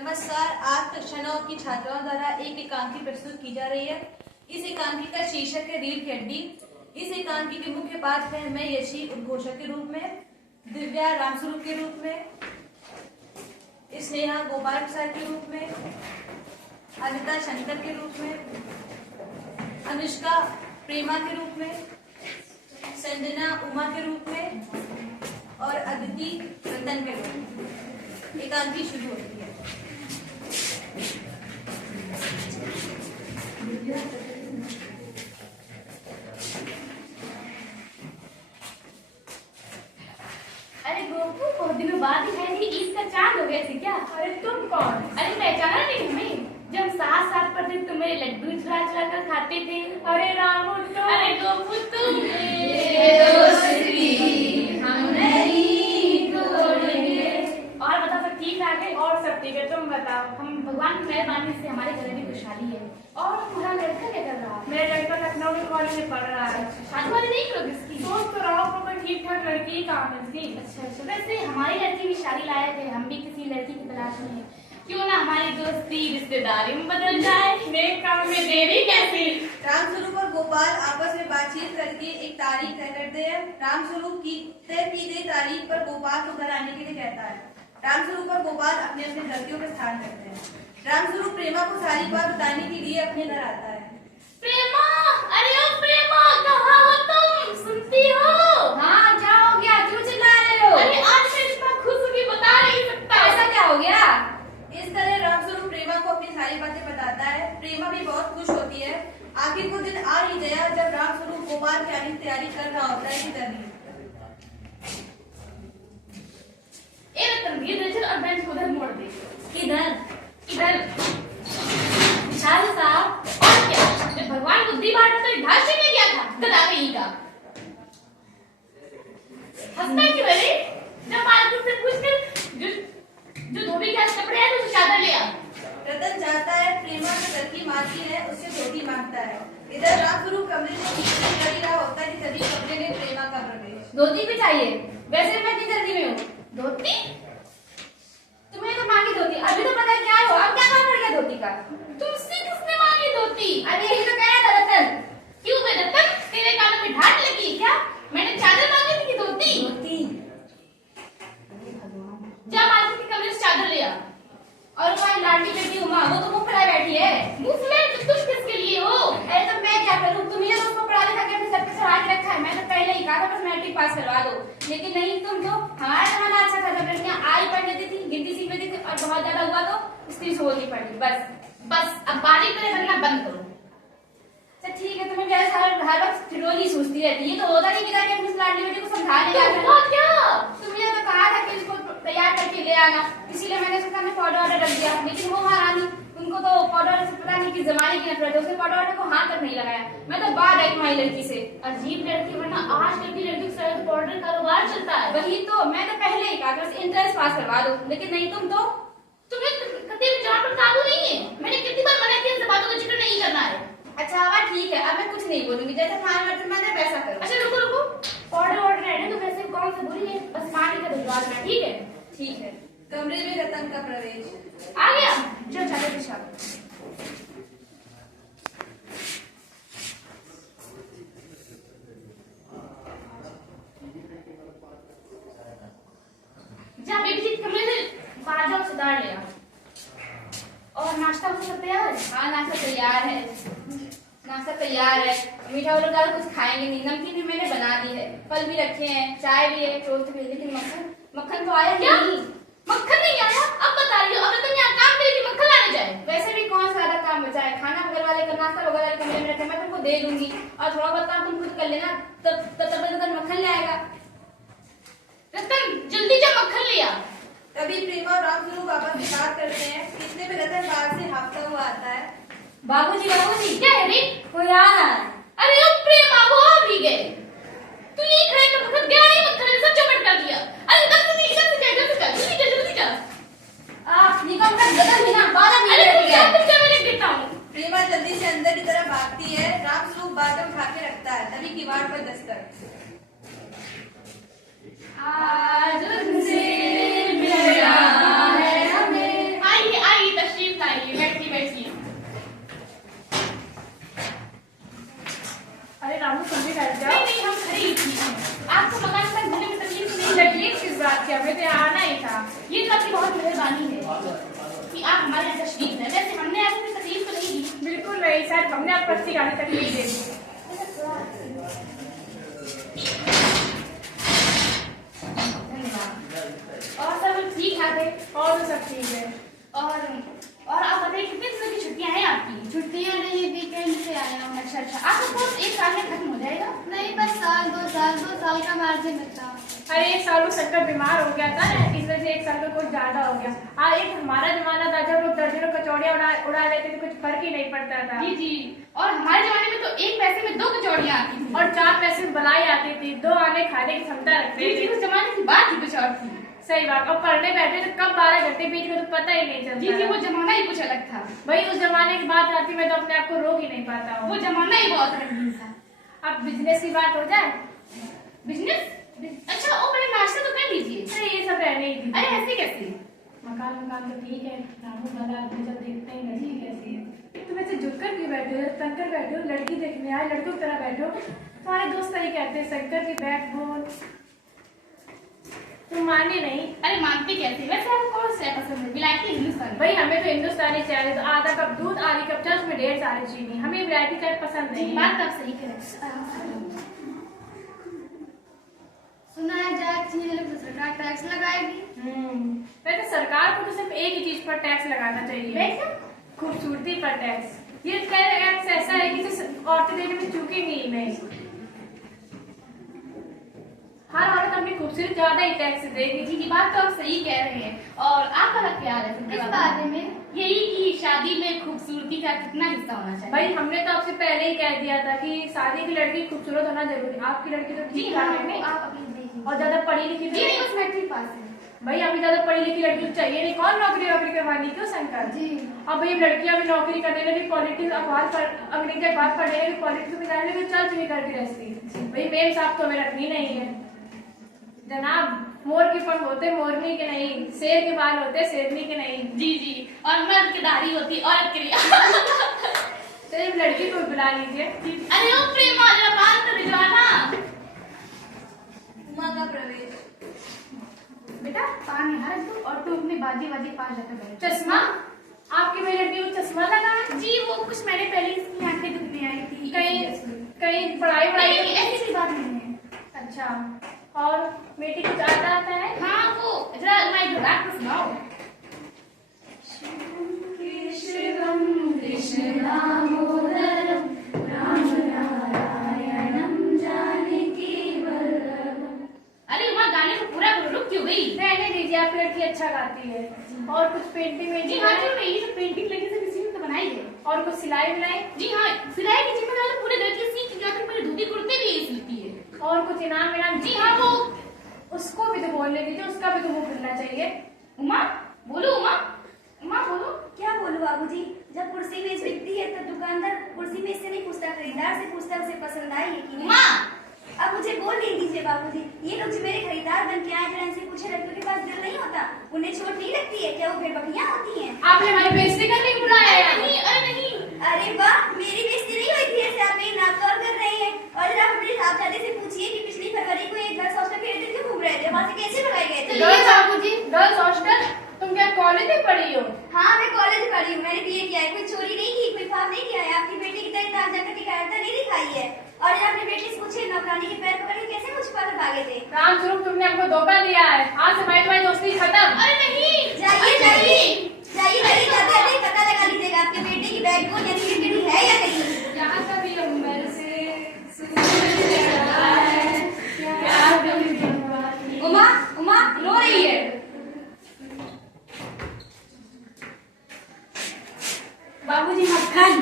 नमस्कार। आज कक्षा 9 की छात्राओं द्वारा एक एकांकी प्रस्तुत की जा रही है। इस एकांकी का शीर्षक है रीढ़ की हड्डी। इस एकांकी के मुख्य पात्र हैं मैं यशी उद्घोषक के रूप में, दिव्या रामस्वरूप के रूप में, स्नेहा गोपाल प्रसाद के रूप में, अनिता शंकर के रूप में, अनुष्का प्रेमा के रूप में, संजना उमा के रूप में और अदिति रतन के रूप में। एकांकी शुरू होती है। अरे गोपू, बहुत दिनों बाद ही है, ईद का चांद हो गए थे क्या? अरे तुम कौन? अरे पहचाना नहीं हमें? जब साथ साथ पढ़ते तुम मेरे लड्डू चुरा चुरा कर खाते थे। अरे रामू तुम। अरे गोपू तुम। और बताओ सब ठीक ठाक है? और सब ठीक है, तुम बताओ। हम भगवान की मेहरबानी से हमारे घर में खुशहाली है। और तुम्हारा लड़का क्या कर रहा है? मेरा लड़का लखनऊ के कॉलेज में पढ़ रहा है। शादी वाली नहीं करोगे इसकी? सोच तो रहा हूँ, कोई ठीक ठाक लड़की कहाँ मिलती। अच्छा अच्छा, वैसे हमारी लड़की भी शादी लायक है, हम भी किसी लड़की की तलाश में है। क्यों ना हमारी दोस्ती रिश्तेदारी में बदल जाए? नेक काम में देरी कैसी? रामस्वरूप और गोपाल आपस में बातचीत करके एक तारीख तय करते हैं। रामस्वरूप की तय की गई तारीख पर गोपाल को घर आने के लिए कहता है। रामस्वरूप और गोपाल अपने अपने गलतियों पर स्थान करते हैं। रामस्वरूप प्रेमा को सारी बात बताने के लिए अपने घर आता है। प्रेमा, अरे ओ प्रेमा, कहाँ हो तुम? सुनती हो? हाँ, क्या हो गया? क्यों चिल्ला रहे हो? अरे आज मैं इतना खुश हूँ कि बता नहीं सकता। ऐसा क्या हो गया? इस तरह रामस्वरूप प्रेमा को अपनी सारी बातें बताता है। प्रेमा भी बहुत खुश होती है। आखिर वो दिन आ ही गया जब रामस्वरूप गोपाल के आने की तैयारी कर रहा होता है कि तभी ए रतन, धीरे चल और बेंच को उधर मोड़ दे। किधर? इधर। विशाल साहब, और क्या, जब भगवान बुद्धि बांटा तो ढाल से में गया था गधा कहीं का। हंसता क्यों है रे? जब मालकिन से पूछकर जो धोबी के कपड़े हैं तो चादर ले आ। रतन चाहता है प्रेमा जो घर की मालकिन है उससे धोती मांगता है। इधर रामस्वरूप कमरे में कर ही रहा होता है कि तभी कमरे में प्रेमा का प्रवेश। धोती भी चाहिए? वैसे मैं इतनी जल्दी में हूँ। धोती? तुम्हें तो मांगी धोती, अभी तो पता है क्या हो, अब क्या काम पड़ गया धोती का? तुमसे किसने मांगी धोती? अरे यही तो कह रहा था रतन। क्यों बे रतन, तेरे कानों में ढाट लगी क्या? मैंने चादर मांगी थी कि धोती? धोती। जा मालकिन के कमरे से चादर ले आ। और तुम्हारी लाडली बेटी उमा, वो तो मुंह फुलाए बैठी है। मुंह फुलाए तो तुम किसके लिए हो? अरे तो मैं क्या करूँ? तुम्हें तो उसको पढ़ा लिखा के अपने सर पे चढ़ा के रखा है। मैंने पहले ही कहा था बस मैट्रिक पास करवा दो, लेकिन नहीं, तुम तो हमारा जमाना अच्छा था जब लड़कियां आई पढ़ लेती थी, गिनती सीख लेती थी, और बहुत ज्यादा हुआ तो स्त्री छोड़नी पड़ी। बस अब बालिक तरह बनना बंद करो। अच्छा ठीक है, तुम्हें क्या हर वक्त ठिठोली सूझती रहती है, तो होता नहीं कि जाके अपनी लाडली बेटी को समझा तो लेगा। हुआ क्या? तुमने तो कहा था कि इसको तैयार करके ले आना, इसीलिए मैंने उसके सामने पाउडर ऑर्डर रख दिया, लेकिन वो महारानी, उनको तो पाउडर से पता नहीं कि जमाने की नफरत है, उसने पाउडर ऑर्डर को हाथ तक नहीं लगाया। मैं तो बाद आई तुम्हारी लड़की से। अजीब लड़की, वरना आजकल की लड़की का पाउडर कारोबार चलता है। वही तो, मैं तो पहले ही कहा था बस इंट्रेंस पास करवा दो, लेकिन नहीं, तुम तो। तुम्हें कभी जान पर काबू नहीं है। मैंने कितनी बार मना किया इन बातों का जिक्र नहीं करना है। अच्छा अब ठीक है, अब मैं कुछ नहीं बोलूंगी, जैसा खाना बर्तन मैंने वैसा करो। अच्छा रुको रुको, पाउडर ऑर्डर है तो वैसे कौन सा बुरी है, बस पानी का भिजवा देना, ठीक है? ठीक है। कमरे में रतन का प्रवेश। आ गया, जो चादर बिछा दो। जा बेटी जी, कमरे से बाहर जाओ, सुधार ले आ। और नाश्ता हो सब तैयार है? हाँ, नाश्ता तैयार है। नाश्ता तैयार है। मीठा वालों ज्यादा कुछ खाएंगे नहीं, नमकीन भी मैंने बना दी है, फल भी रखे हैं, चाय भी है, टोस्ट भी है, लेकिन मक्खन तो आया क्या? नहीं। मक्खन नहीं आया? अब बता रही हो, अब तुम यहाँ काम करेगी मक्खन लाने जाए? वैसे भी कौन सा ज्यादा काम बचा है, खाना बगल वाले का, नाश्ता बगल वाले कमरे में रखे, मैं तुमको दे दूंगी, और थोड़ा बहुत काम तुम खुद कर लेना, तब मक्खन ले आएगा। रतन जल्दी जा, मक्खन ले आ। तभी प्रेमा और रामस्वरूप आपस में बात करते हैं। इतने में रतन बाहर से हाँफता हुआ आता है। बाबूजी, बाबूजी, क्या है रे? कोई आ रहा है। अरे ओ प्रेमा, वो आ भी गए। तू ये खड़े कर मक्खन गया नहीं, मक्खन सब चौपट कर दिया। अरे इधर से नहीं, इधर से जा, इधर से जा, जल्दी जा, जल्दी जा। निकम का गदर बिना बाला नहीं अरे रह गया। तुम क्या, मैं लिख देता हूँ। प्रेमा जल्दी से अंदर की तरफ भागती है। रामस्वरूप बातें उठा के रखता है। तभी किवाड़ पर दस्तक। आज उनसे मिलना है हमें। आइए आइए पर्ची गाड़ी तक नहीं दे दी। और सब ठीक ठाक है। और तो सब ठीक है। और आप बताइए कितने दिनों की छुट्टियां हैं आपकी? छुट्टियां नहीं, वीकेंड से आया हूँ। अच्छा, आपका कोर्स एक साल में खत्म हो जाएगा? नहीं, बस साल 2 साल का मार्जिन था। अरे 1 साल में शंकर बीमार हो गया था ना, इस वजह से 1 साल में कुछ ज्यादा हो गया। एक हमारा जमाना था जब लोग दर्जनों कचौड़ियां उड़ा लेते थे, कुछ फर्क ही नहीं पड़ता था। जी जी। और हमारे जमाने में तो एक पैसे में 2 कचौड़ियां आती थी और 4 पैसे में बलाई आती थी, 2 आने खाने की क्षमता रखते जी, थे। उस जमाने की बात ही कुछ और थी। सही बात। और पढ़ने बैठे तो कब 12 घंटे बीच में तो पता ही नहीं चलता। जी जी, वो जमाना ही कुछ अलग था। भाई उस जमाने की बात आती, मैं तो अपने आप को रोक ही नहीं पाता हूँ। वो जमाना ही बहुत रंगीन था। अब बिजनेस की बात हो जाए। बिजनेस? अच्छा, ओ पहले नाश्ता तो कर लीजिए। अरे ये सब रहने ही दी। अरे ऐसे कैसे? मकान तो ठीक है, रामू वाला आदमी जब देखते हैं लड़की कैसी है। तुम ऐसे झुककर क्यों बैठे हो, तनकर बैठे हो, लड़की देखने आए, लड़कों की तरह बैठो। तुम्हारे दोस्त यही कहते हैं शंकर की बैकबोन। तुम माने नहीं। अरे मानते कैसे? वैसे आपको कौन सा पसंद है, विलायती हिंदुस्तानी? भाई हमें तो हिंदुस्तानी चाहिए, तो आधा कप दूध, आधी कप चाय, उसमें 1.5 सारी चीनी। हमें वैरायटी चाय पसंद जी, नहीं। बात तो आप सही कह रहे हैं। सुना है जाट चीनी लोग सरकार टैक्स लगाएगी। वैसे सरकार को तो सिर्फ एक ही चीज पर टैक्स लगाना चाहिए। वैसे? खूबसूरती पर टैक्स। ये टैक्स ऐसा है कि जिस औरतें देने में चूकेंगी नहीं। हर औरत अपनी खूबसूरती ज्यादा ही टैक्स देगी। जी, बात तो आप सही कह रहे हैं। और आपका क्या ख्याल है किस बारे में? यही कि शादी में खूबसूरती का कितना हिस्सा होना चाहिए? भाई हमने तो आपसे पहले ही कह दिया था कि शादी की लड़की खूबसूरत होना जरूरी है। आपकी लड़की तो जी ठीक हाँ, ठाक है आप अभी देखिए। और ज्यादा पढ़ी लिखी जी भी नहीं, बस मैट्रिक पास है। भाई अभी ज्यादा पढ़ी लिखी लड़की तो चाहिए नहीं। कौन नौकरी वोकरी करवानी, क्यों शंकर? जी। अब भाई लड़कियां भी नौकरी करने लगी, पॉलिटिक्स अखबार पर अंग्रेजी अखबार पढ़ने लगी, पॉलिटिक्स में जाने लगी, चल चुकी करती रहती। भाई मेम साहब तो हमें रखनी नहीं है जनाब। मोर की पंख होते मोरनी के नहीं, शेर के बाल होते शेरनी के नहीं। जी जी। और मर्द की दाढ़ी होती औरत के लिए। सिर्फ लड़की को बुला लीजिए। अरे ओ प्रेमा, जरा बात तो भिजवाना। उमा का प्रवेश। बेटा पानी यहाँ रख दो और तू अपने बाजी पास जाकर बैठ। चश्मा? आपकी मेरी लड़की को चश्मा लगा है? जी, वो कुछ महीने पहले इसकी आंखें दुखने आई थी। कहीं पढ़ाई नहीं, वढ़ाई? ऐसी कोई बात नहीं है। अच्छा, और बेटी कुछ आता है? हाँ, वो जरा मैं रात को सुनाओ। अरे उमा, गाने को पूरा करो, रुक क्यों गई? रहने दीजिए, आपकी लड़की अच्छा गाती है। और कुछ पेंटिंग में? जी हाँ, क्यों नहीं, ये तो पेंटिंग लगी से किसी ने तो बनाई है। और कुछ सिलाई विलाई? जी हाँ, सिलाई की जिम्मेदारी तो पूरे घर की सीख लिया, फिर मेरे धोती कुर्ते भी यही सिलती है। और कुछ इनाम विनाम? जी हाँ, वो उसको भी तो बोलने दीजिए, उसका भी तो मुंह खुलना चाहिए। उमा बोलो, उमा उमा बोलो। क्या बोलूं बाबूजी, जब कुर्सी मेज बिकती है तो दुकानदार कुर्सी मेज से नहीं पूछता, खरीदार से पूछता उसे पसंद आई है कि नहीं। उमा अब मुझे बोल नहीं दीजिए बाबूजी, ये लोग जो मेरे खरीदार बन के आए जरा इनसे पूछे, लड़कियों के पास दिल नहीं होता, उन्हें चोट नहीं लगती है क्या? वो भेड़बकरियां होती हैं। आपने हमारी बेइज्जती करने को बुलाया है? नहीं, अरे नहीं। अरे वाह, मेरी बेइज्जती नहीं हुई थी, ऐसे आप मेरी नापतोल कर रहे हैं। और जरा अपने साहबजादे से पूछिए कि पिछली फरवरी को एक गर्ल्स हॉस्टल के लिए क्यों घूम रहे थे, वहाँ से कैसे भगाए गए थे? गर्ल्स बाबूजी, गर्ल्स हॉस्टल? तुम क्या कॉलेज में पढ़ी हो? हाँ, मैं कॉलेज पढ़ी हूँ, मैंने बीए किया है, कोई चोरी नहीं की, कोई फाफ नहीं किया है। आपकी बेटी की तरह ताजा करके कायरता नहीं दिखाई है। और जब अपनी बेटी से पूछे नौकरानी के पैर पकड़ के कैसे मुझ पर भागे थे। राम स्वरूप, तुमने हमको धोखा दिया है। आज से तुम्हारी दोस्ती खत्म। अरे नहीं, जाइए जाइए जाते आते पता लगा लीजिएगा आपके बेटे की बैकबोन यानी कि बेटी है या नहीं। यहाँ कभी उम्र से क्या कभी उमा उमा रो रही है। बाबूजी मक्खन।